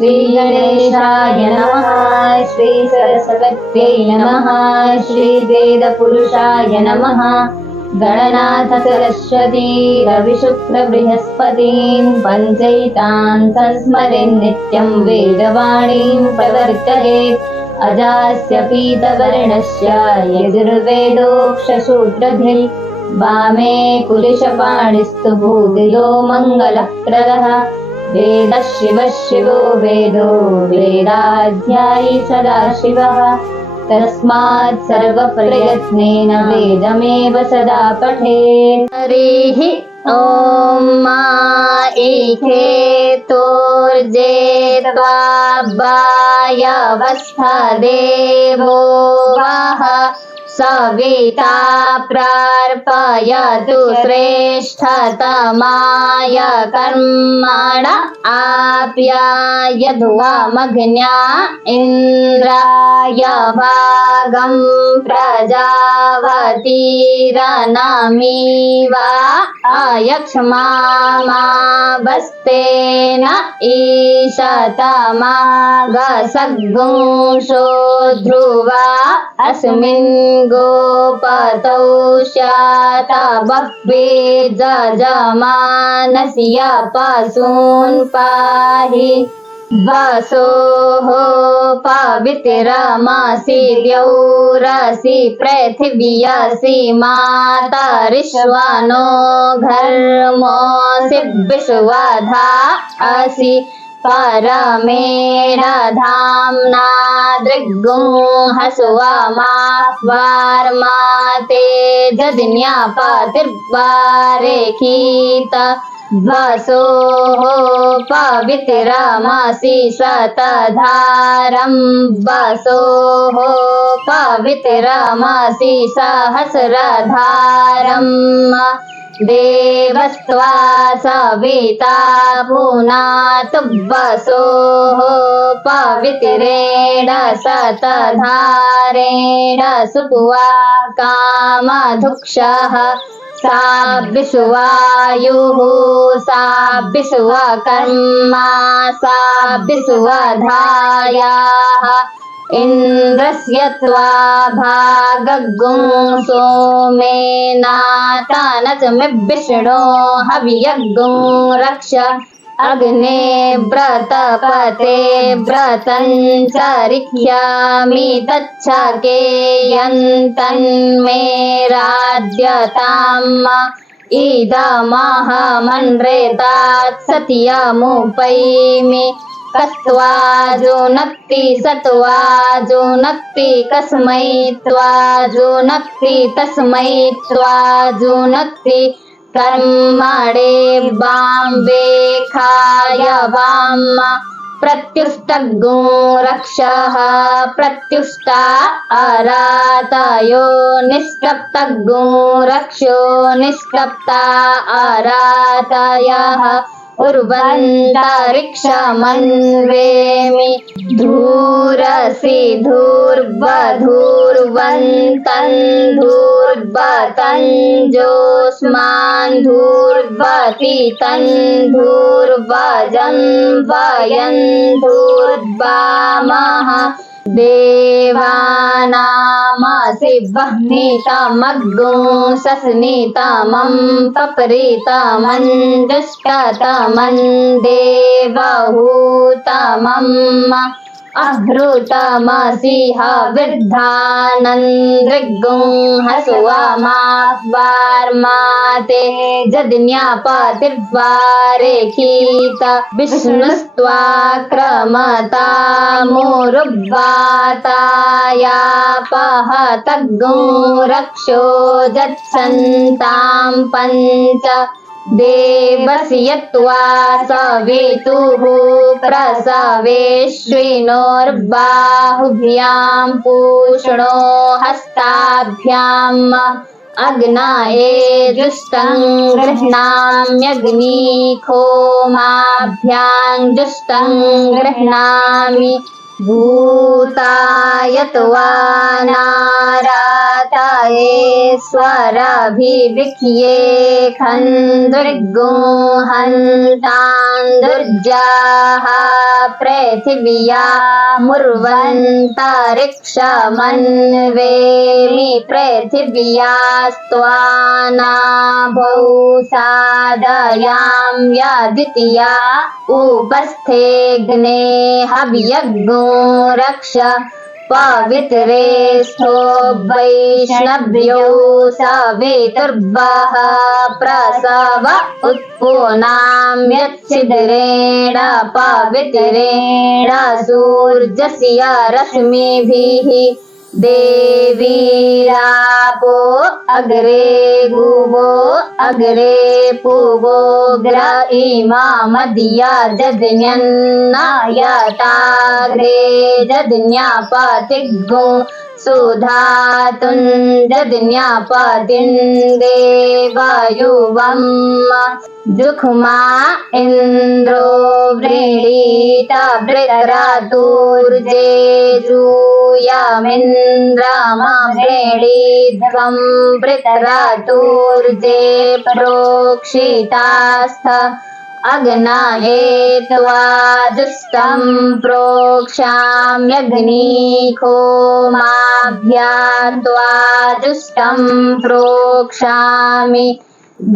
श्रीगणेशाय नमः। श्रीसरस्वत्यै नमः। श्रीवेदपुरुषाय नमः। गणनाथ सरस्वती रविशुक्रबृहस्पतीन् पञ्चैतान् संस्मरेन् नित्यं वेदवाणीं प्रवर्तयेत्। अजास्य पीतवर्णस्य यजुर्वेदोक्षसूत्रधृ वामे कुलिशपाणिस्तु भूतिलो मङ्गलप्रदः। वेदः शिवः शिवो वेदो वेदाध्यायी सदाशिवः। तस्मात् सर्वप्रयत्नेन वेदमेव सदा पठेत्। हरिः ॐ मा एकेतोर्जेत्वाबायवस्थदेवो वः सविता प्रार्पयतु श्रेष्ठतमाय कर्मण आप्यायध्वमग्न्या इन्द्राय भागं प्रजावतीरनमीव अयक्ष्मामावस्तेन ईशतमागसद्गुंशो ध्रुवा अस्मिन् गोपतौ स्यात् बह्वी जजमानस्य पशून् पाहि। वसोः पवित्रमसि द्यौरसि पृथिव्यसि मातरिश्वनो घर्मोऽसि विश्वधा असि परमेण धाम्ना दृग्गुंहस्वमाह्वार्माते जज्ञपतिर्वारेखीत। वसोः पवित्रमसि शतधारं वसोः पवित्रमसि सहस्रधारम्। देवस्त्वा सविता पुनातु वसोः पवित्रेण शतधारेण सुत्वा कामधुक्षः। सा विश्वायुः सा विश्वकर्मा सा विश्वधायाः। इन्द्रस्य त्वा भागगुं सोमेनाथनचमे विष्णो हवियगुं रक्ष। अग्ने व्रतपते व्रतञ्चरिष्यामि तच्छकेयन्तन्मे राध्यताम्। इदमहमन्रेतात् सत्यमुपैमि। कस्त्वा जुनक्ति सत्वा जुनक्ति कस्मै त्वा जुनक्ति तस्मै त्वा जुनक्ति। कर्मणे वां वेखाय वाम्। प्रत्युष्टगुं रक्षः प्रत्युष्टा अरातयो निष्कप्तगुं रक्षो निष्कप्ता अरातयः। उर्वन्तरिक्षमन्वेमि धूरसि धूर्वधूर्वन्तन् धूर्वतञ्जोऽस्मान् धूर्वतीतन् धूर्वजं वयन् धूर्वामः। देवानामसि वह्नितमग्गुं सस्नितमं पप्रीतमञ्जुष्टतमं देवहूतमम्। अहृतमसि हविर्धानन्दृग्गुं हसुवमाह्वार्माते जज्ञपतिर्वारेखीत। विष्णुस्त्वा क्रमतामुरुवातायापहतगुं रक्षो जत्सन्तां पञ्च। देवस्य यत्त्वा सवितुः प्रसवेश्विनोर्बाहुभ्यां पूष्णो हस्ताभ्याम्। अग्नयेजुष्टं गृह्णाम्यग्निखोमाभ्यां जुष्टं गृह्णामि। भूतायत्वा नारातायेश्वरभिविख्ये खन्द्रिगुहन्तान् दुर्जाः पृथिव्या मुर्वन्तरिक्षमन्वेमि पृथिव्यास्त्वानाभौ सादयां यदित्या उपस्थेऽग्ने हव्यग्नो रक्ष पवित्रेष्ठो वैष्णव्यो सवितुर्वः प्रसव उत्पुनाम्यच्छिद्रेण पवित्रेण सूर्यस्य रश्मिभिः देवीरापो अग्रे गुवो अग्रे पूवो ग्र इमामद्या जज्ञन्नायताग्रे जज्ञापतिग्गो सुधातुं जज्ञापतिं देवयुवम् जुह्मा इन्द्रो वृणीत वृत्रतुर्जेजूयमिन्द्रमवृणीध्वं वृत्रतुर्जे प्रोक्षितास्थ अग्नये त्वा जुष्टं प्रोक्षाम्यग्निखोमाभ्या त्वा जुष्टं प्रोक्षामि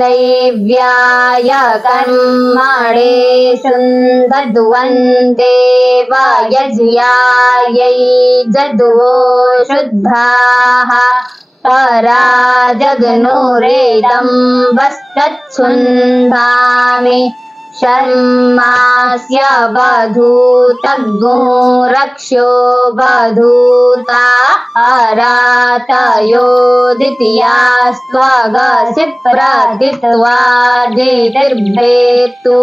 दैव्याय कर्मणे सुन्दद्वन्दे वायज्यायै जद्वो शुद्धाः परा जग्नुरेदं वस्तच्छुन्धामि शर्मास्य वधूतग्गो रक्ष्यो वधूता अरातयो द्वितीयास्त्वगसि प्रदित्वा जेतिर्भेतु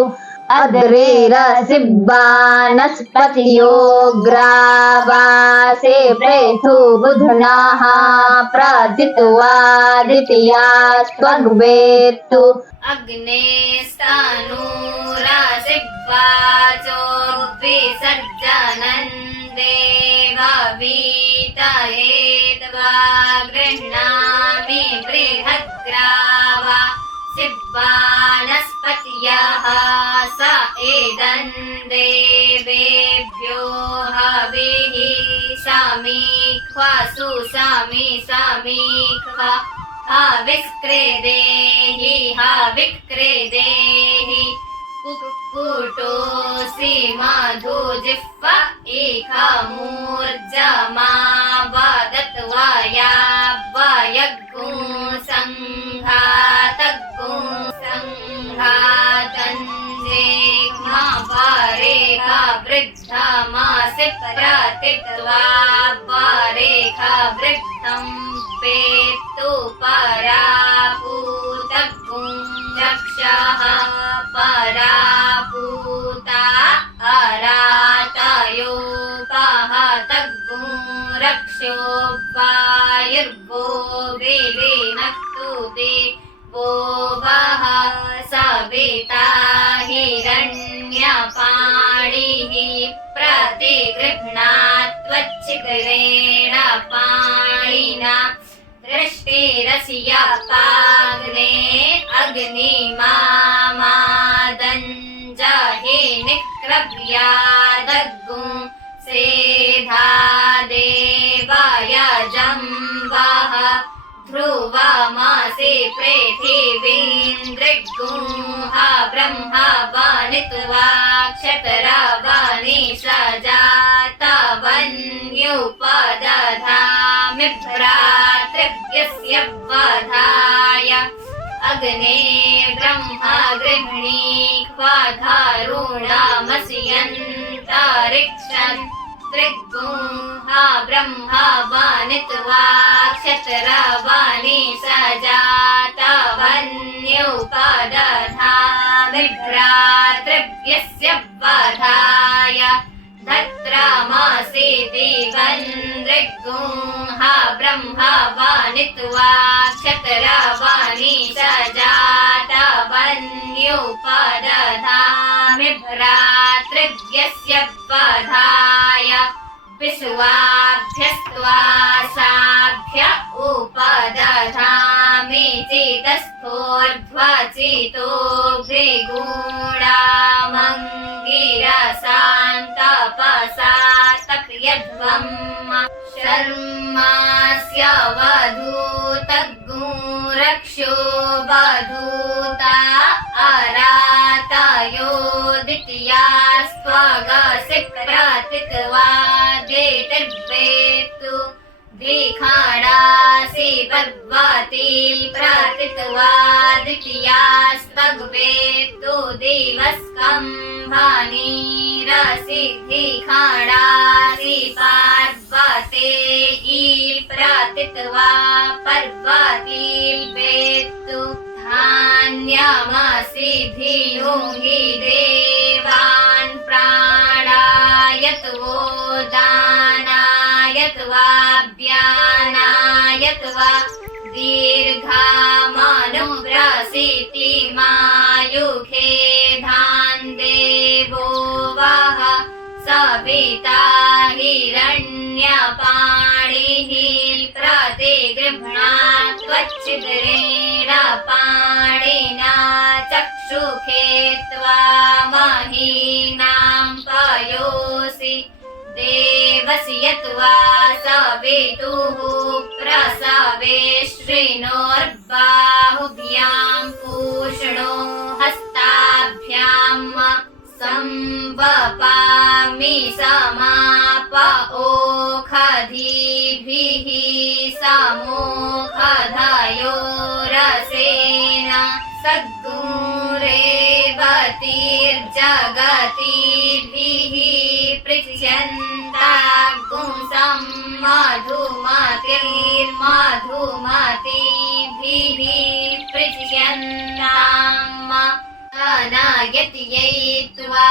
अद्रेरसि वानस्पतियो ग्रावासे प्रेथु बुधुनः प्रदित्वा द्वितीयास्त्वग्वेत्तु अग्ने स्थानूरासिवाचो विसर्जनन् देववीतयेत्वा गृह्णामि बृहद्ग्रावा सिवानस्पत्याः स एदन् देवेभ्यो हविः समीक्ष्वा सुसमीक्ष्वा हविक्रेदेहि हविक्रेदेहि कुक्कुटोऽसि मधुजिह्व इखमूर्जमा वदत्वा यावयग्गुं सङ्घातग्गुं सङ्घातञ्जेह्मा परेखा वृद्धमासि प्रतित्वा परेखा वृद्धं पेतु परापूतग्गुं रक्षः परापूता अरातयो पहतग्गुं रक्षो वायुर्वो विलीनक्तु देवो वः सविता हिरण्यपाणिः प्रतिगृह्णात्वच्छिद्रेण पाणिना दृष्टिरस्यापाग्ने अग्निमामादञ्जहि निक्रव्यादग्गुं सेधा देवाय जम्बः ध्रुवमासि पृथिवीन्द्रिग्गुं ब्रह्म वनित्वा क्षतरावनि सजातवन्युपदधामि भ्रातृव्यस्य वधाय अग्ने ब्रह्म गृह्णीक्वाधारुणामस्यन्तरिक्षन् त्रिग्गुंहा ब्रह्म वनित्वा क्षतरावनि सजातवन्युपदधामि भ्रातृव्यस्य वधाय धत्रामासि दिवन्द्रिग्गुंहा ब्रह्म वनित्वा क्षतरावनि सजातवन्युपदधामि भ्रातृव्यस्य वधाय विश्वाभ्यस्त्वा साभ्य उपदधामि चितस्थोर्ध्वचितो भृगूणामङ्गिरसान्तपसा तप्यध्वम् शर्मास्य वधूतगुरक्षो वधूता अरातयो द्वितीयास्त्वगसि प्रतित्वा द्वितिर्वेत्तु द्विखाडासि पर्वती प्रतित्वा द्वितीयास्त्वग्वेत्तु दिवस्कम्भनीरसि द्विखाडासि पार्वते प्रतित्वा पर्वती वेत्तु धान्यमसि धियो हि देवान् प्राणायत्वो दानायत्वाभ्यानायत्वा दीर्घामनुव्रसीतिमायुखे धान् देवो वः सविता हिरण्यपाणिः प्रतिगृह्णात् त्वच्छिद्रेण पाणिना चक्षुखे त्वामहीनां पयोसि देवस्य यत्वा सवितुः प्रसवेश्विनोर्बाहुभ्यां पूष्णो हस्ताभ्याम् संवपामि समाप ओखधीभिः समोखधयोरसेन सद्गुरेवतीर्जगतीभिः पृच्छन्तागुंसं मधुमतिर्मधुमतीभिः पृच्छन्ताम् अनायत्यै त्वा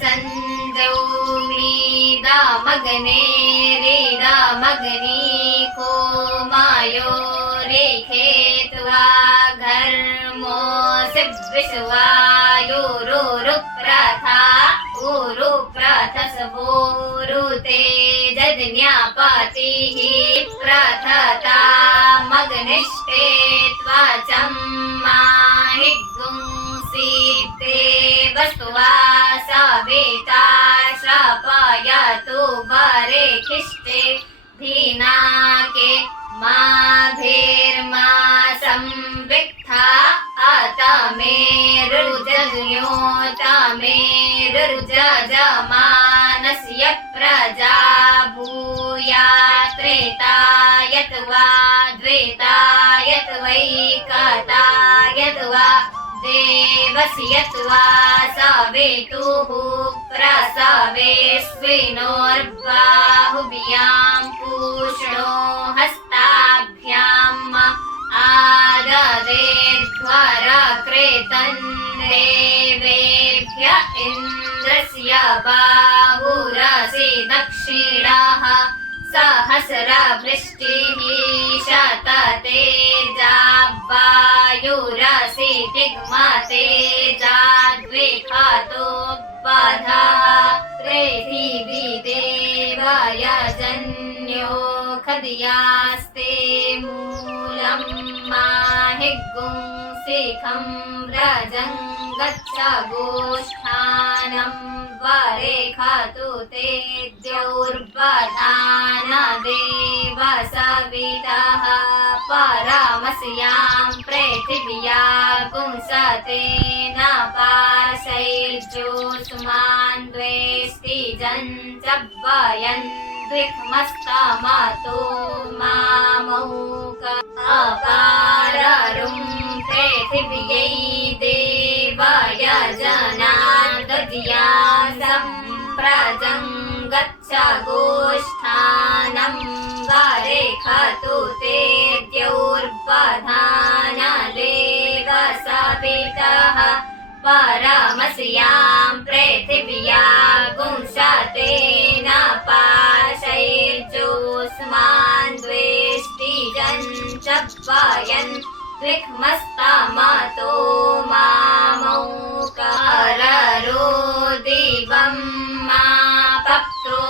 सञ्जौमीदमग्नेरिदमग्नीको मायो रेखे त्वा घर्मोऽसि विश्वायुरुप्रथा उरुप्रथसवोरुते जज्ञापतिः प्रथतामग्निष्टे त्वचं माहिगुंसि देवस्त्वा सविता श्रापयतु वरेखिष्टे धीनाके माधेर्मा संविक्था अतमेरुर्जज्ञोतमेरुर्जजमानस्य प्रजा भूया त्रेतायत्वा द्वेतायत्वैकतायत्वा देवस्य त्वा सवितुः प्रसवेश्विनोर्बाहुभ्यां पूष्णो हस्ताभ्याम् आददेध्वरकृतं देवेभ्य इन्द्रस्य बाहुरसि दक्षिणः सहस्रवृष्टिः शततेजावायुरसि तिग्मतेजाद्विखतो वधः पृथिवीदेवयजन्यो खद्यास्ते मूलं माहिगुंसिखं व्रजं गच्छ गोष्ठानं वरेखतु ते द्यौर्वधान देव सवितः परमस्यां पृथिव्या पुंसतेन पार्शैर्ज्योत्स्मान् द्वेष्टि च वयन् द्विक्मस्तमतो मामौक अपाररुं पृथिव्यै देवयजनादद्या सम्प्रजं गच्छ गोष्ठानं वरेखतु ते द्यौर्वधान देव सवितः परमस्यां पृथिव्या पुंसतेन पार्शैर्ज्योत्स्मान् द्वेष्टि च वयन् द्विक्मस्तमतो मामौकाररो दिवं मा पप्त्रो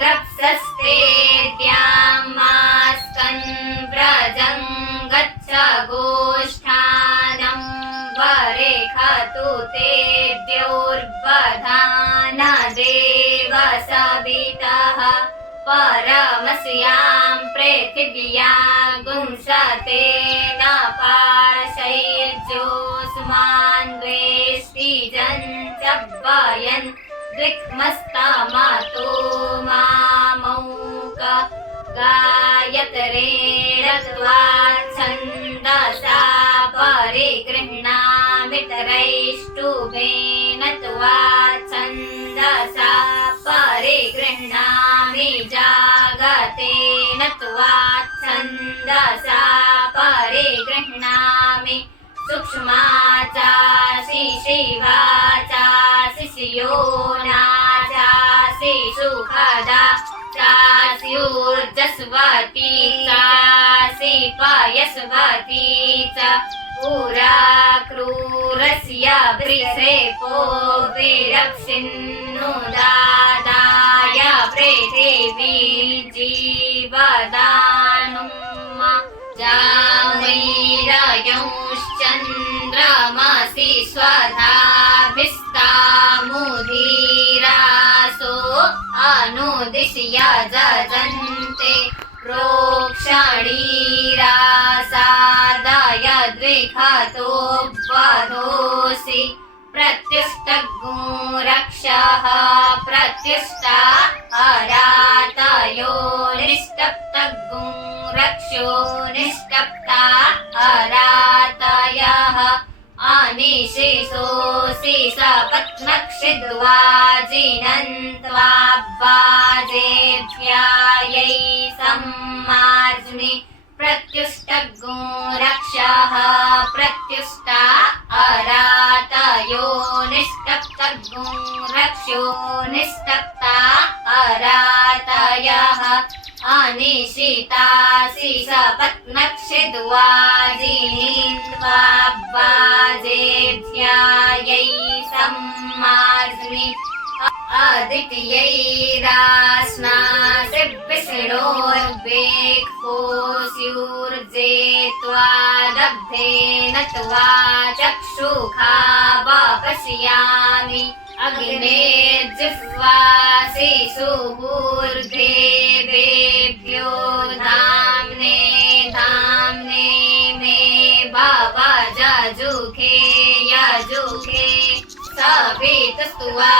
द्रप्स सस्तेद्यामास्कन् व्रजं गच्छ गोष्ठानं वरेखतु ते द्यौर्वधान देव सवितः परमस्यां पृथिव्या गुंसतेन पार्शैर्जोऽस्मान् द्वेष्टि जञ्चव्वयन् द्विक्मस्तमातो मामौक गायत्रेण त्वाच्छन्दसा परिगृह्णामितरैष्टुभेन त्वाच्छन्दसा परिगृह्णामि जागतेन त्वाच्छन्दसा परिगृह्णामि सूक्ष्मा चासि शिवा चासि शियोना चासि सुखदा चास्यूर्जस्वती चासि पयस्वती च पुरा क्रूरस्य वृषेपो विरक्षिन्नुदादाय पृथिवी जीवदानुम जामैरयंश्चन्द्रमसि स्वधाभिस्तामुदीरासो अनुदिश्य जजन्ते प्रोक्षणीरासादय द्विखतो वधोऽसि प्रत्युष्टगो रक्षः प्रत्युष्टा अरातयो निष्टप्तगो रक्षो निष्टप्ता अरातयः अनिशिषोऽसि सपत्नक्षिद्वा जिनन्त्वाब्बाजेभ्यायै सम्मार्ज्नि प्रत्युष्टगो रक्षः प्रत्युष्टा अरातयो निष्टप्तगो रक्षो निष्टप्ता अरातयः अनिशितासि सपत्नक्षिद्वा जिनीन्त्वाब्बाजेभ्यायै सम्मार्ज्नि अदित्यैरास्नासि विष्णोर्वेक्फोस्यूर्जे त्वादब्धेन त्वा चक्षुषा वपश्यामि अग्नेर्जिह्वासि सुहूर्देवेभ्यो धाम्ने धाम्ने मे भव जजुखे यजुखे सवितस्त्वा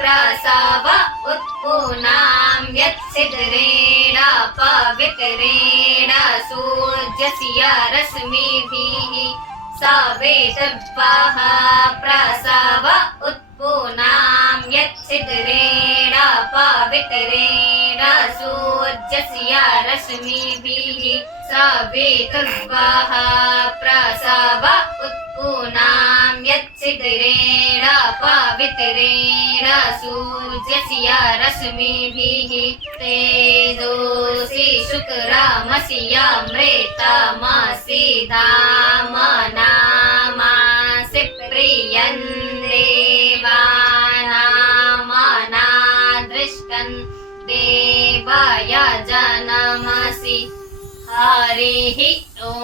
प्रसव उत्पुनां यच्छिद्रेण पवित्रेण सूर्यस्य रश्मिभिः सवितर्वः प्रसव उत्पुनां यच्छिद्रेण पवित्रेण सूर्यस्य रश्मिभिः सवितर्वः प्रसव उत्पुनां यच्छिद्रेण पवित्रेण सूर्यस्य रश्मिभिः तेजोषि शुक्रमसि अमृतमसि धामनामासि प्रियन् देवानामनादृष्टन् देवयजनमसि हरिः ॐ